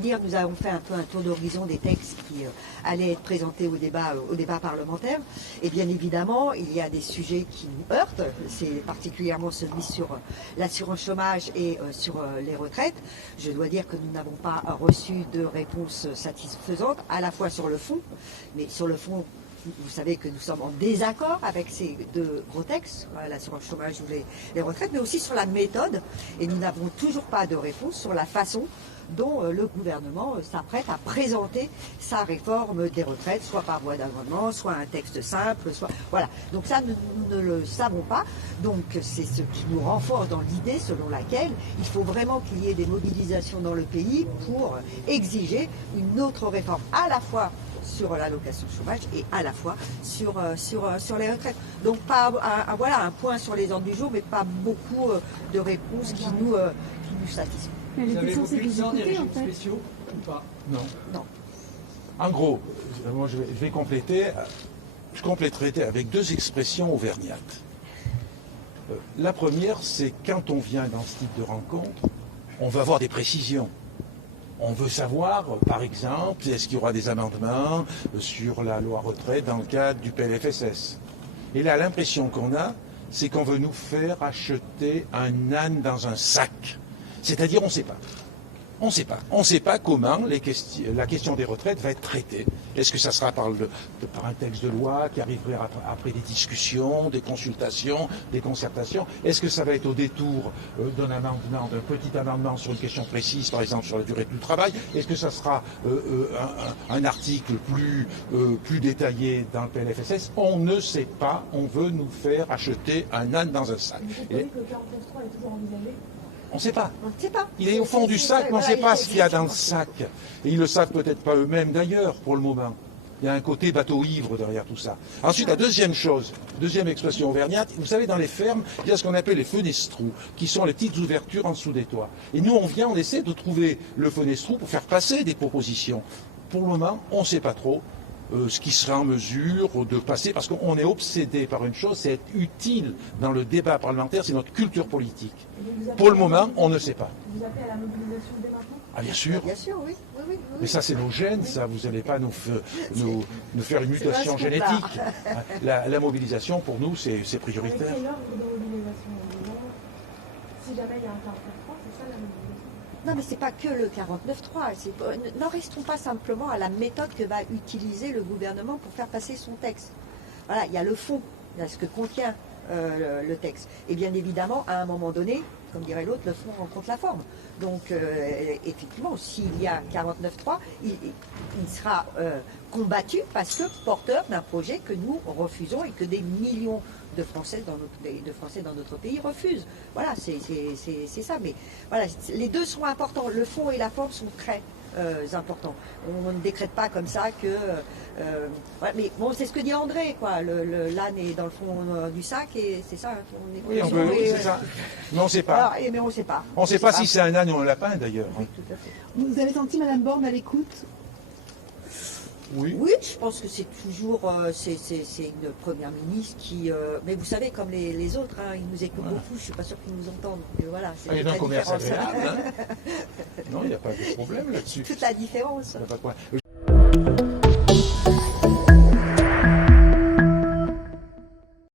Dire, nous avons fait un peu un tour d'horizon des textes qui allaient être présentés au débat parlementaire. Et bien évidemment, il y a des sujets qui nous heurtent. C'est particulièrement celui sur l'assurance chômage et sur les retraites. Je dois dire que nous n'avons pas reçu de réponse satisfaisante, à la fois sur le fond, mais sur le fond, vous savez que nous sommes en désaccord avec ces deux gros textes, l'assurance chômage ou les retraites, mais aussi sur la méthode. Et nous n'avons toujours pas de réponse sur la façon dont le gouvernement s'apprête à présenter sa réforme des retraites, soit par voie d'amendement, soit un texte simple, soit... Voilà. Donc ça, nous ne le savons pas. Donc c'est ce qui nous renforce dans l'idée selon laquelle il faut vraiment qu'il y ait des mobilisations dans le pays pour exiger une autre réforme, à la fois sur l'allocation chômage et à la fois sur les retraites. Donc pas voilà, un point sur les ordres du jour, mais pas beaucoup de réponses qui nous satisfont. Vous avez évoqué des régimes spéciaux ou pas? Non. Non. En gros, moi je vais compléter. Je compléterai avec deux expressions auvergnates. La première, c'est quand on vient dans ce type de rencontre, on veut avoir des précisions. On veut savoir, par exemple, est-ce qu'il y aura des amendements sur la loi retraite dans le cadre du PLFSS. Et là, l'impression qu'on a, c'est qu'on veut nous faire acheter un âne dans un sac. C'est-à-dire, on ne sait pas. On ne sait pas. On ne sait pas comment la question des retraites va être traitée. Est-ce que ça sera par un texte de loi qui arriverait après des discussions, des consultations, des concertations? Est-ce que ça va être au détour d'un amendement, d'un petit amendement sur une question précise, par exemple sur la durée du travail? Est-ce que ça sera un article plus détaillé dans le PLFSS? On ne sait pas. On veut nous faire acheter un âne dans un sac. Vous savez que le 49.3 est toujours envisagé? On ne sait pas. On ne sait pas. Il est au fond du sac, mais on ne sait pas ce qu'il y a dans le sac. Et ils ne le savent peut-être pas eux-mêmes d'ailleurs, pour le moment. Il y a un côté bateau-ivre derrière tout ça. Ensuite, la deuxième chose, deuxième expression auvergnate, vous savez, dans les fermes, il y a ce qu'on appelle les fenestrous, qui sont les petites ouvertures en dessous des toits. Et nous, on essaie de trouver le fenestrou pour faire passer des propositions. Pour le moment, on ne sait pas trop ce qui sera en mesure de passer, parce qu'on est obsédé par une chose, c'est être utile dans le débat parlementaire, c'est notre culture politique. Pour le moment, on ne sait pas. Vous appelez à la mobilisation dès maintenant? Ah bien sûr. Bien sûr, oui. Mais ça, c'est nos gènes, ça. Vous n'allez pas nous faire une mutation génétique. La mobilisation, pour nous, c'est prioritaire. Avec quelle heure de mobilisation? Si jamais il y a un 49.3, c'est ça la mobilisation? Non, mais c'est pas que le 49.3. N'en restons pas simplement à la méthode que va utiliser le gouvernement pour faire passer son texte. Voilà, il y a le fond, il y a ce que contient le texte. Et bien évidemment, à un moment donné, comme dirait l'autre, le fond rencontre la forme. Donc, effectivement, s'il y a 49.3, il sera combattu parce que porteur d'un projet que nous refusons et que des millions de Français dans notre pays refusent. Voilà, c'est ça. Mais voilà, les deux sont importants. Le fond et la forme sont très importants. On ne décrète pas comme ça que... voilà, mais bon, c'est ce que dit André, quoi. L'âne est dans le fond du sac et c'est ça. Oui, c'est ça. Mais on ne sait pas. Alors, mais on ne sait pas. On ne sait pas si c'est un âne ou un lapin, d'ailleurs. Oui, tout à fait. Vous avez senti Madame Borne à l'écoute? Oui. Oui, je pense que c'est toujours c'est une première ministre qui... mais vous savez, comme les autres, hein, ils nous écoutent beaucoup, je ne suis pas sûr qu'ils nous entendent. Mais voilà, c'est Il y a un commerce différence. agréable. Hein. Non, il n'y a pas de problème là-dessus. Toute la différence. Il n'y a pas de problème.